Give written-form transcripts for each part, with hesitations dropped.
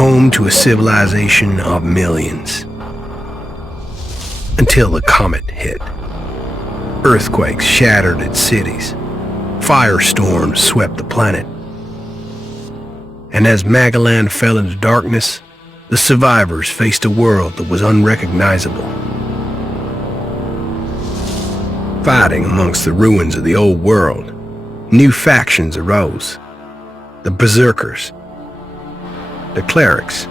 home to a civilization of millions. Until the comet hit. Earthquakes shattered its cities. Firestorms swept the planet. And as Magellan fell into darkness, the survivors faced a world that was unrecognizable. Fighting amongst the ruins of the old world, new factions arose. The Berserkers, the Clerics,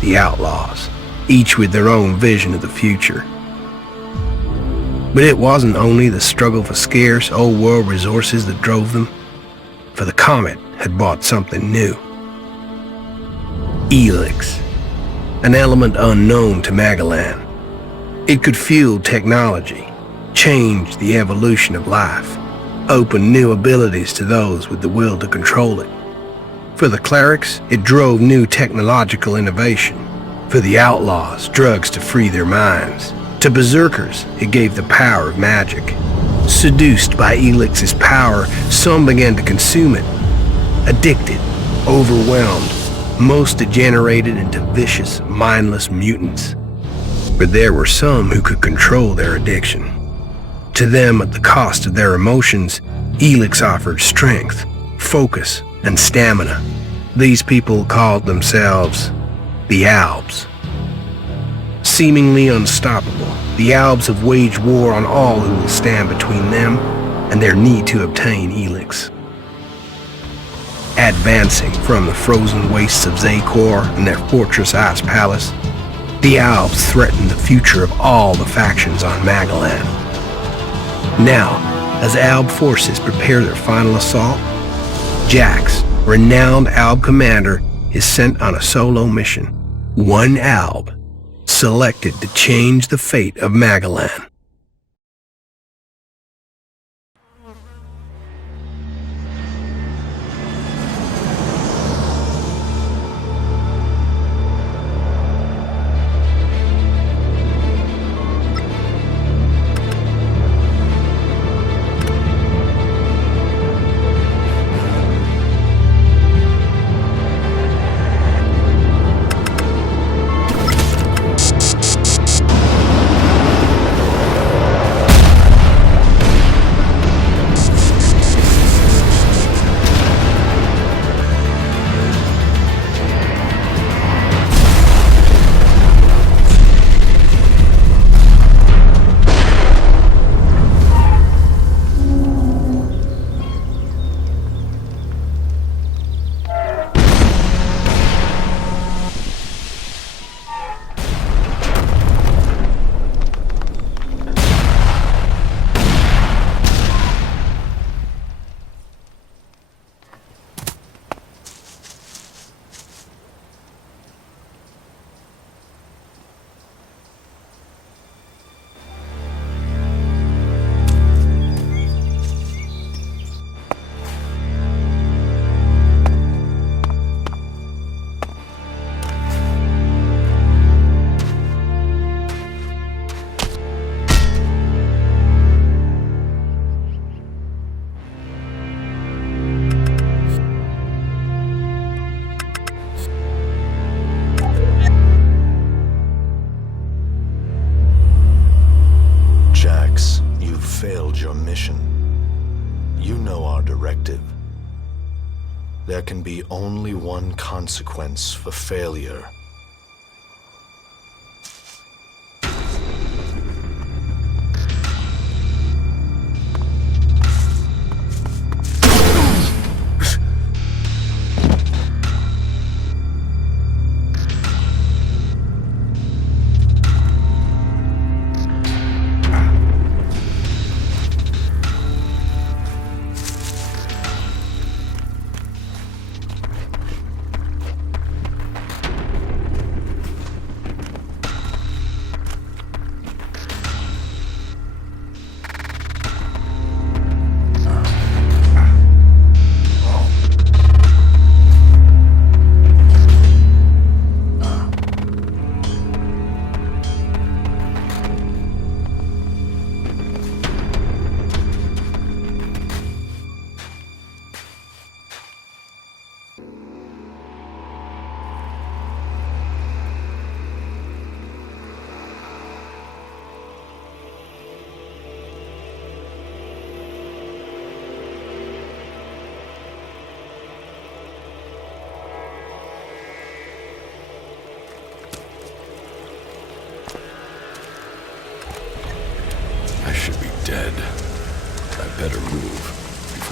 the Outlaws, each with their own vision of the future. But it wasn't only the struggle for scarce old world resources that drove them, for the comet had brought something new. ELEX, an element unknown to Magellan. It could fuel technology, change the evolution of life, open new abilities to those with the will to control it. For the clerics, it drove new technological innovation. For the outlaws, drugs to free their minds. To berserkers, it gave the power of magic. Seduced by ELEX's power, some began to consume it. Addicted, overwhelmed, most degenerated into vicious, mindless mutants. But there were some who could control their addiction. To them, at the cost of their emotions, ELEX offered strength, focus, and stamina. These people called themselves the Albs. Seemingly unstoppable, the Albs have waged war on all who will stand between them and their need to obtain ELEX. Advancing from the frozen wastes of Zakor and their fortress ice palace, the Albs threaten the future of all the factions on Magellan. Now, as Alb forces prepare their final assault, Jax, renowned Alb commander, is sent on a solo mission. One Alb, selected to change the fate of Magellan. Failed your mission. You know our directive. There can be only one consequence for failure.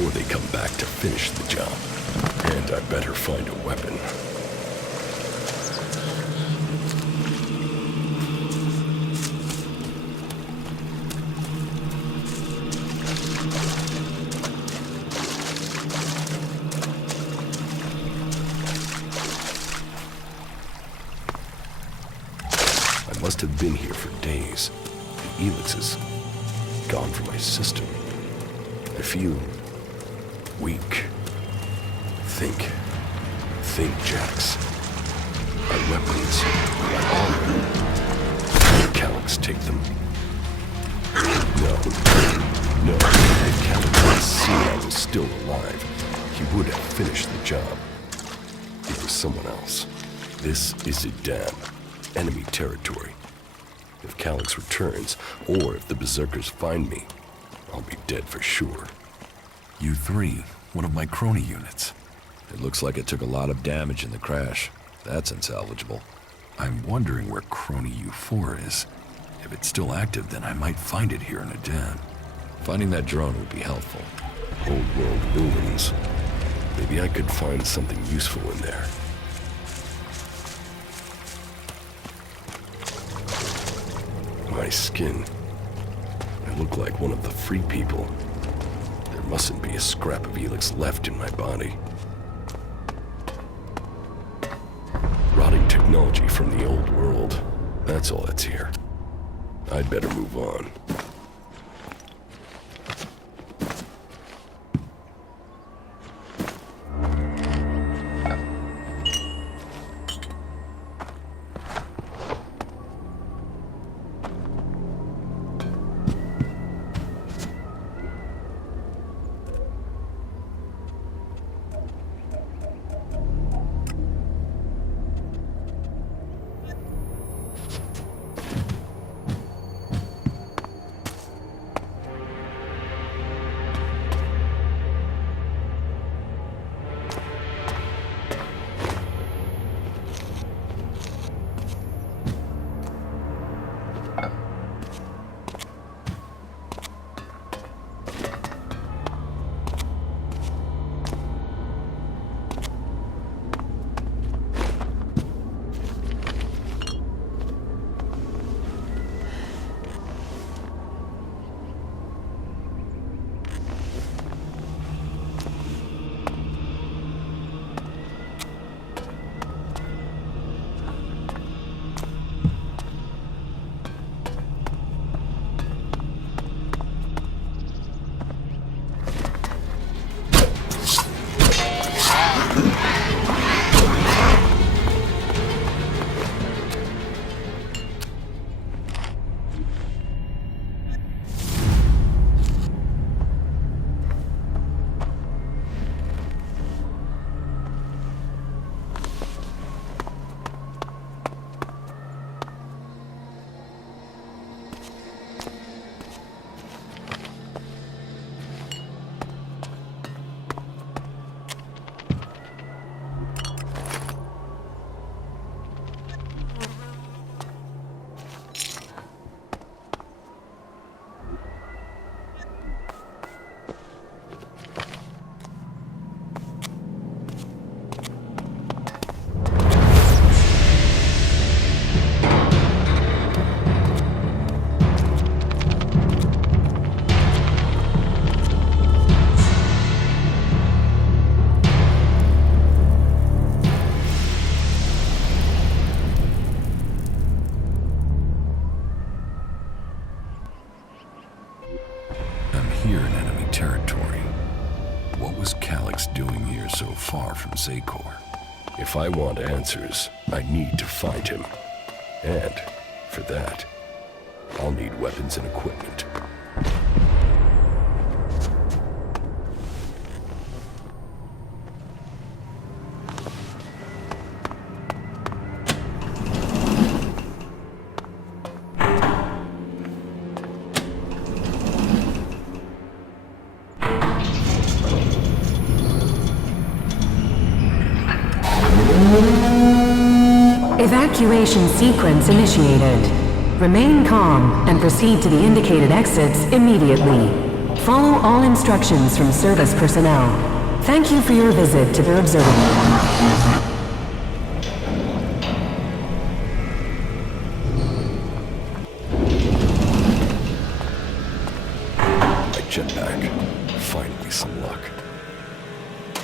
before they come back to finish the job. And I better find a weapon. I must have been here for days. The ELEX is gone from my system. I feel weak. Think, Jax. My weapons, my armor. Did Calyx take them? No. If Calyx had seen I was still alive, he would have finished the job. It was someone else. This is Idam, enemy territory. If Calyx returns, or if the Berserkers find me, I'll be dead for sure. U3, one of my crony units. It looks like it took a lot of damage in the crash. That's unsalvageable. I'm wondering where crony U4 is. If it's still active, then I might find it here in Idam. Finding that drone would be helpful. Old world ruins. Maybe I could find something useful in there. My skin. I look like one of the free people. There mustn't be a scrap of ELEX left in my body. Rotting technology from the old world. That's all that's here. I'd better move on. Here in enemy territory. What was Calyx doing here so far from Zakor? If I want answers, I need to find him. And, for that, I'll need weapons and equipment. Evacuation sequence initiated. Remain calm and proceed to the indicated exits immediately. Follow all instructions from service personnel. Thank you for your visit to the observatory. Jetpack. Finally some luck.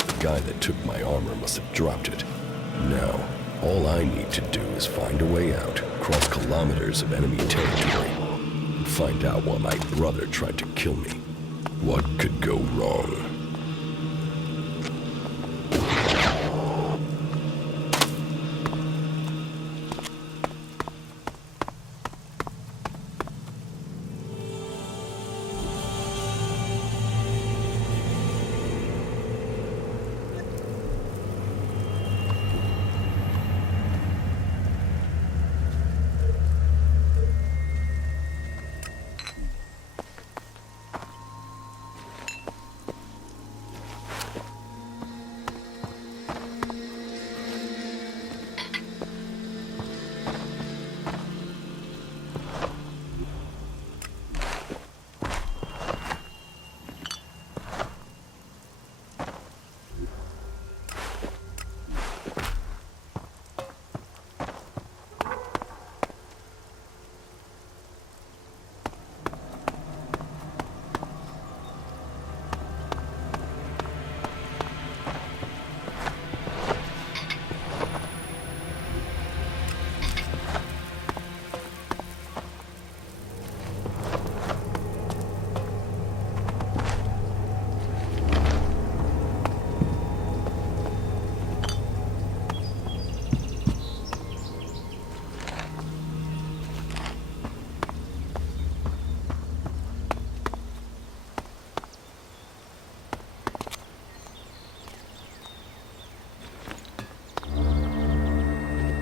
The guy that took my armor must have dropped it. Now, all I need to do is find a way out, cross kilometers of enemy territory, and find out why my brother tried to kill me. What could go wrong?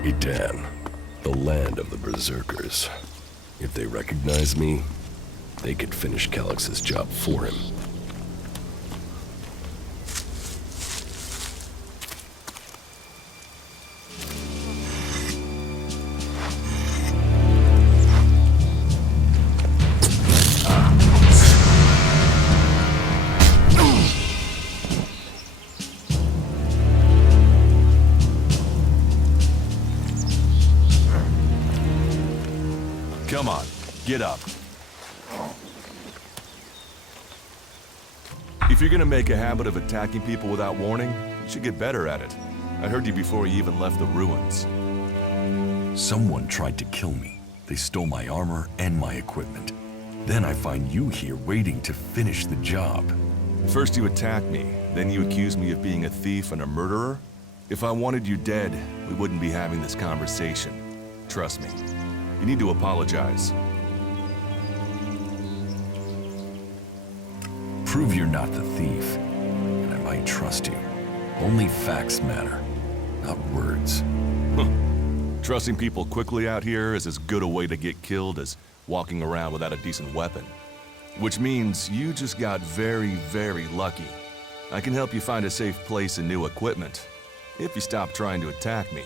Edan, the land of the Berserkers. If they recognize me, they could finish Calix's job for him. Come on, get up. If you're gonna make a habit of attacking people without warning, you should get better at it. I heard you before you even left the ruins. Someone tried to kill me. They stole my armor and my equipment. Then I find you here waiting to finish the job. First you attack me, then you accuse me of being a thief and a murderer? If I wanted you dead, we wouldn't be having this conversation. Trust me. You need to apologize. Prove you're not the thief, and I might trust you. Only facts matter, not words. Trusting people quickly out here is as good a way to get killed as walking around without a decent weapon. Which means you just got very, very lucky. I can help you find a safe place and new equipment, if you stop trying to attack me.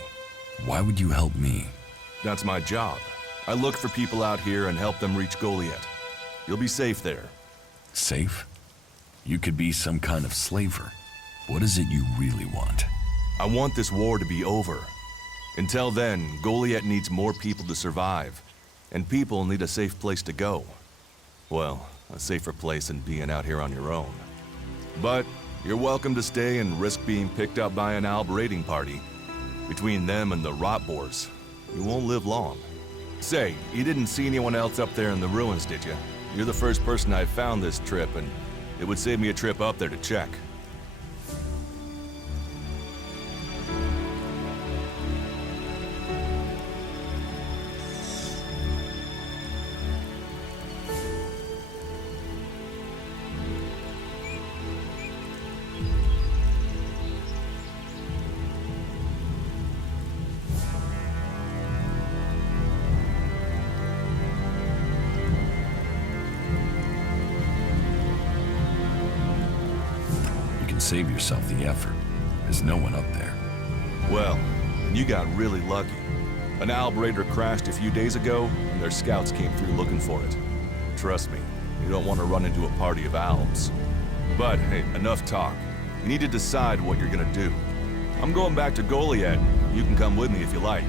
Why would you help me? That's my job. I look for people out here and help them reach Goliath. You'll be safe there. Safe? You could be some kind of slaver. What is it you really want? I want this war to be over. Until then, Goliath needs more people to survive. And people need a safe place to go. Well, a safer place than being out here on your own. But you're welcome to stay and risk being picked up by an Alb raiding party. Between them and the Rotboars, you won't live long. Say, you didn't see anyone else up there in the ruins, did you? You're the first person I've found this trip, and it would save me a trip up there to check. Save yourself the effort. There's no one up there. Well, you got really lucky. An Alb raider crashed a few days ago, and their scouts came through looking for it. Trust me, You don't want to run into a party of owls. But, hey, enough talk. You need to decide what you're gonna do. I'm going back to Goliad. You can come with me if you like.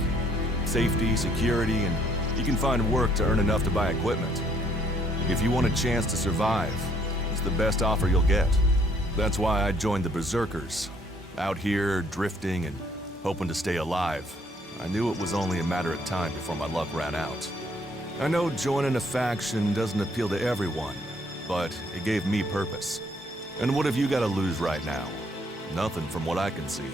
Safety, security, and you can find work to earn enough to buy equipment. If you want a chance to survive, it's the best offer you'll get. That's why I joined the Berserkers. Out here, drifting and hoping to stay alive. I knew it was only a matter of time before my luck ran out. I know joining a faction doesn't appeal to everyone, but it gave me purpose. And what have you got to lose right now? Nothing from what I can see.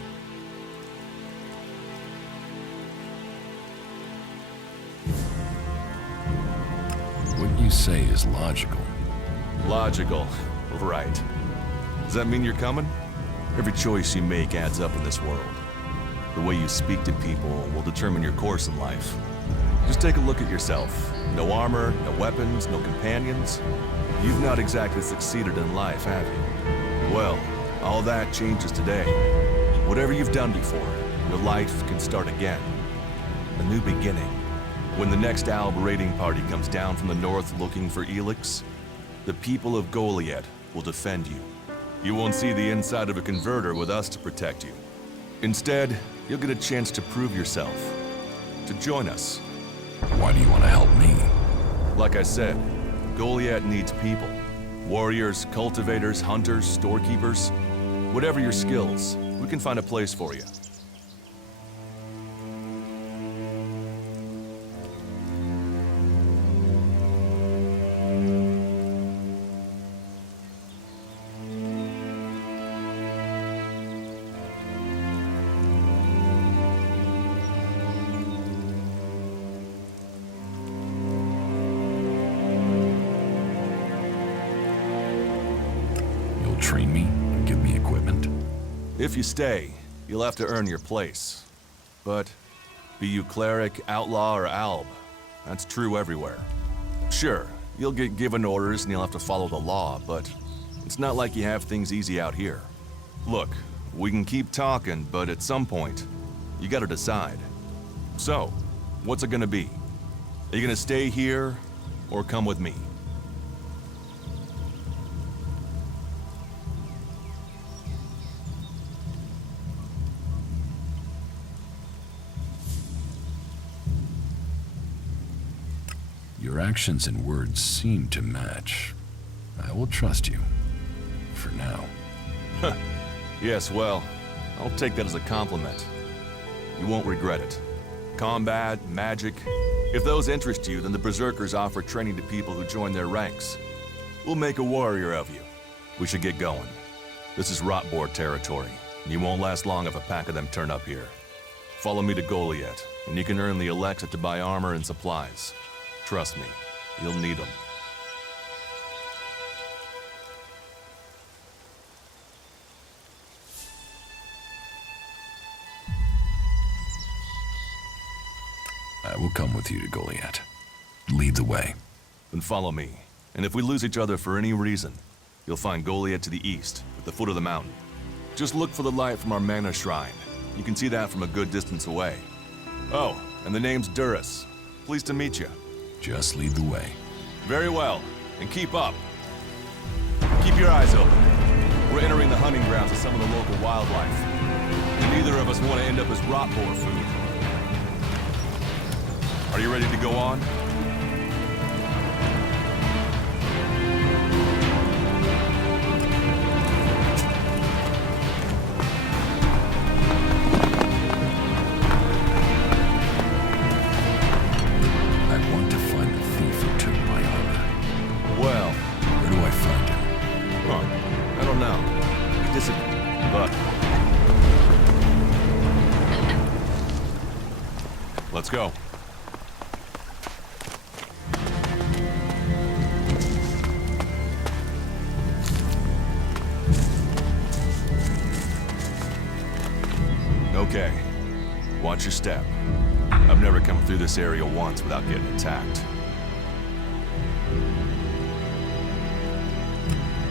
What you say is logical. Logical. Right. Does that mean you're coming? Every choice you make adds up in this world. The way you speak to people will determine your course in life. Just take a look at yourself. No armor, no weapons, no companions. You've not exactly succeeded in life, have you? Well, all that changes today. Whatever you've done before, your life can start again. A new beginning. When the next Alb raiding party comes down from the north looking for ELEX, the people of Goliad will defend you. You won't see the inside of a converter with us to protect you. Instead, you'll get a chance to prove yourself. To join us. Why do you want to help me? Like I said, Goliad needs people. Warriors, cultivators, hunters, storekeepers. Whatever your skills, we can find a place for you. Train me and give me equipment? If you stay, you'll have to earn your place. But be you cleric, outlaw, or alb, that's true everywhere. Sure, you'll get given orders and you'll have to follow the law, but it's not like you have things easy out here. Look, we can keep talking, but at some point, you gotta decide. So, what's it gonna be? Are you gonna stay here, or come with me? Your actions and words seem to match. I will trust you. For now. Yes, well, I'll take that as a compliment. You won't regret it. Combat, magic. If those interest you, then the Berserkers offer training to people who join their ranks. We'll make a warrior of you. We should get going. This is Rotboard territory, and you won't last long if a pack of them turn up here. Follow me to Goliad, and you can earn the ELEX to buy armor and supplies. Trust me, you'll need them. I will come with you to Goliad. Lead the way. Then follow me, and if we lose each other for any reason, you'll find Goliad to the east, at the foot of the mountain. Just look for the light from our mana shrine. You can see that from a good distance away. Oh, and the name's Duras. Pleased to meet you. Just lead the way. Very well, and keep up. Keep your eyes open. We're entering the hunting grounds of some of the local wildlife, and neither of us want to end up as rotboar food. Are you ready to go on? Let's go. Okay. Watch your step. I've never come through this area once without getting attacked.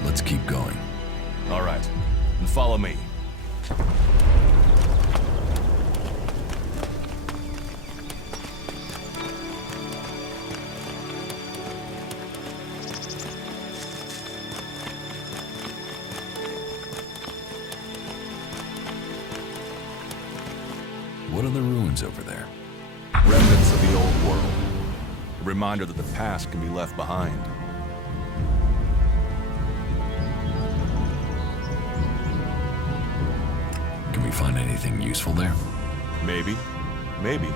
Let's keep going. All right. Then follow me. What are the ruins over there? Remnants of the old world. A reminder that the past can be left behind. Can we find anything useful there? Maybe. Maybe.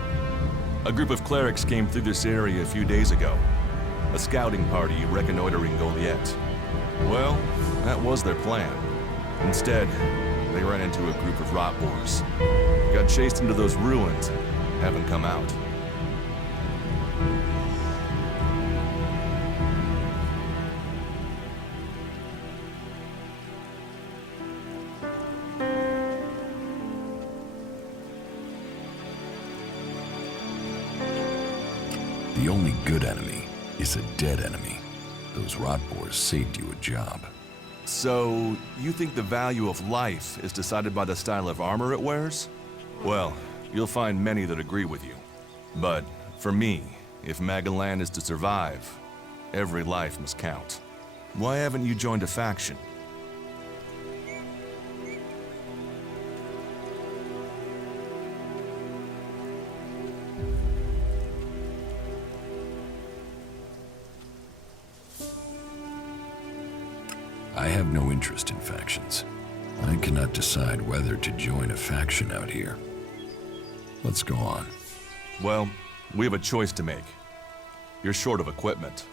A group of clerics came through this area a few days ago. A scouting party reconnoitering Goliath. Well, that was their plan. Instead, they ran into a group of rot boars. Got chased into those ruins, haven't come out. The only good enemy is a dead enemy. Those rot boars saved you a job. So, you think the value of life is decided by the style of armor it wears? Well, you'll find many that agree with you. But, for me, if Magalan is to survive, every life must count. Why haven't you joined a faction? I have no interest in factions. I cannot decide whether to join a faction out here. Let's go on. Well, we have a choice to make. You're short of equipment.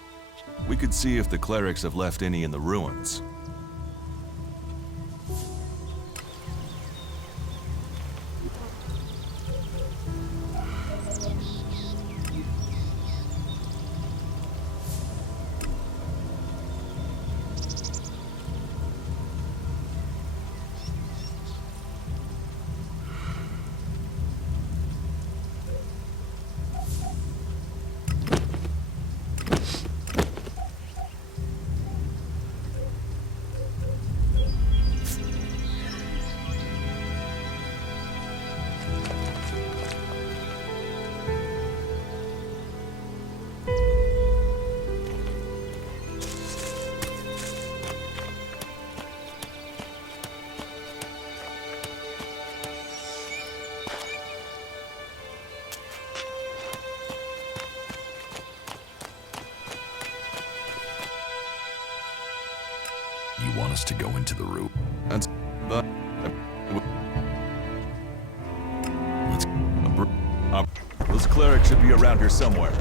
We could see if the clerics have left any in the ruins. You want us to go into the room? That's... but... Let's... Those clerics should be around here somewhere.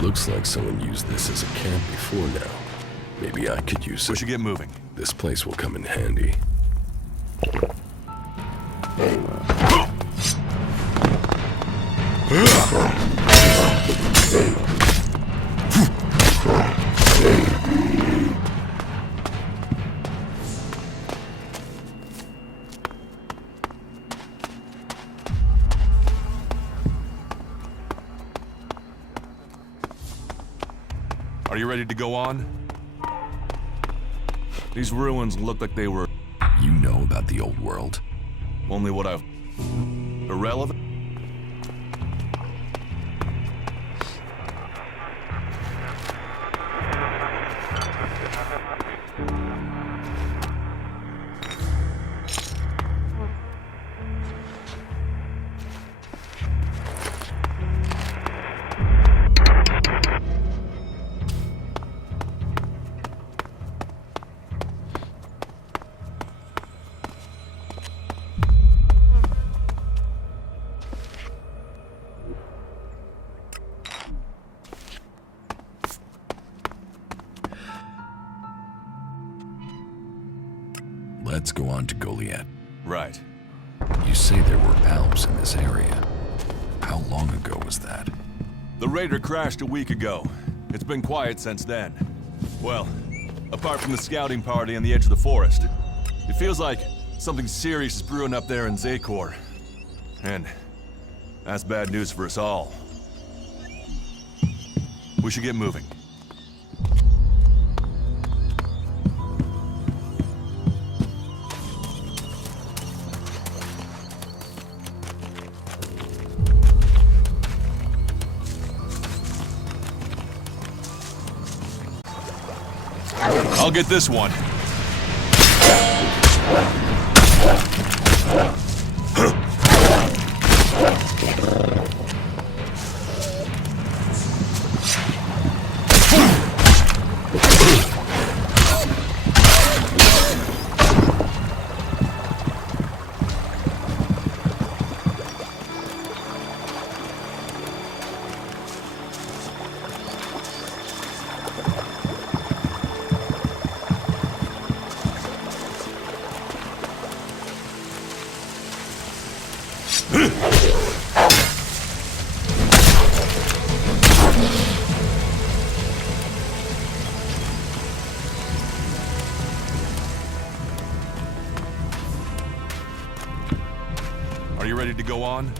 Looks like someone used this as a camp before now. Maybe I could use We it. should get moving. This place will come in handy. Are you ready to go on? These ruins look like they were You know about the old world? only what I've... irrelevant? Let's go on to Goliath. Right. You say there were Alps in this area. How long ago was that? The Raider crashed a week ago. It's been quiet since then. Well, apart from the scouting party on the edge of the forest. It feels like something serious is brewing up there in Zakor. And that's bad news for us all. We should get moving. I'll get this one. Are you ready to go on?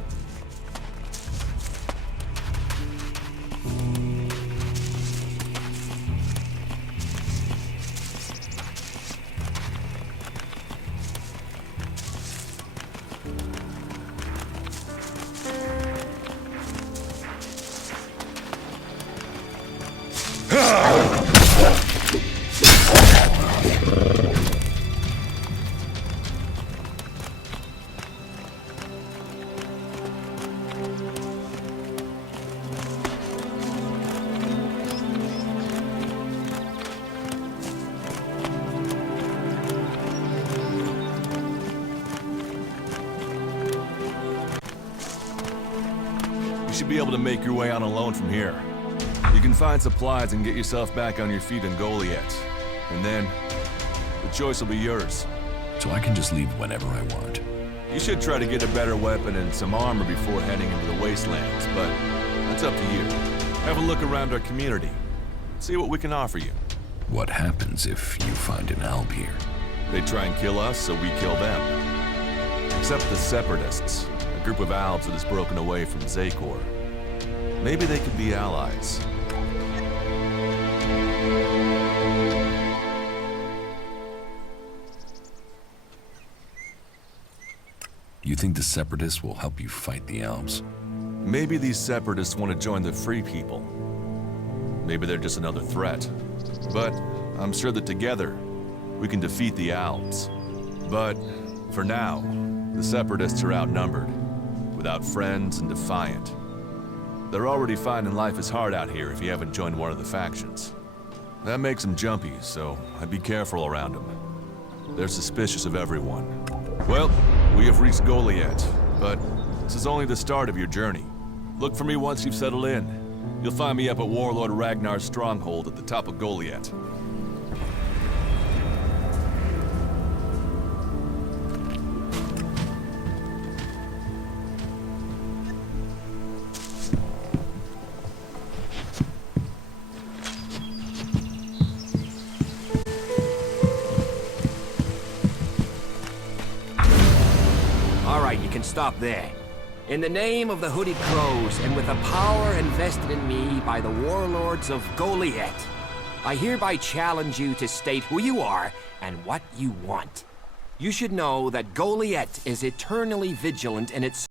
You should be able to make your way on alone from here. You can find supplies and get yourself back on your feet in Goliath. And then, the choice will be yours. So I can just leave whenever I want. You should try to get a better weapon and some armor before heading into the wastelands, but that's up to you. Have a look around our community. See what we can offer you. What happens if you find an Alp here? They try and kill us, so we kill them. Except the Separatists, a group of Albs that has broken away from Zakor. Maybe they could be allies. You think the Separatists will help you fight the Alps? Maybe these Separatists want to join the Free People. Maybe they're just another threat. But I'm sure that together, we can defeat the Albs. But for now, the Separatists are outnumbered, without friends and defiant. They're already finding life is hard out here if you haven't joined one of the factions. That makes them jumpy, so I'd be careful around them. They're suspicious of everyone. Well, we have reached Goliath, but this is only the start of your journey. Look for me once you've settled in. You'll find me up at Warlord Ragnar's stronghold at the top of Goliath. All right, you can stop there. In the name of the Hooded Crows, and with the power invested in me by the warlords of Goliath, I hereby challenge you to state who you are and what you want. You should know that Goliath is eternally vigilant in its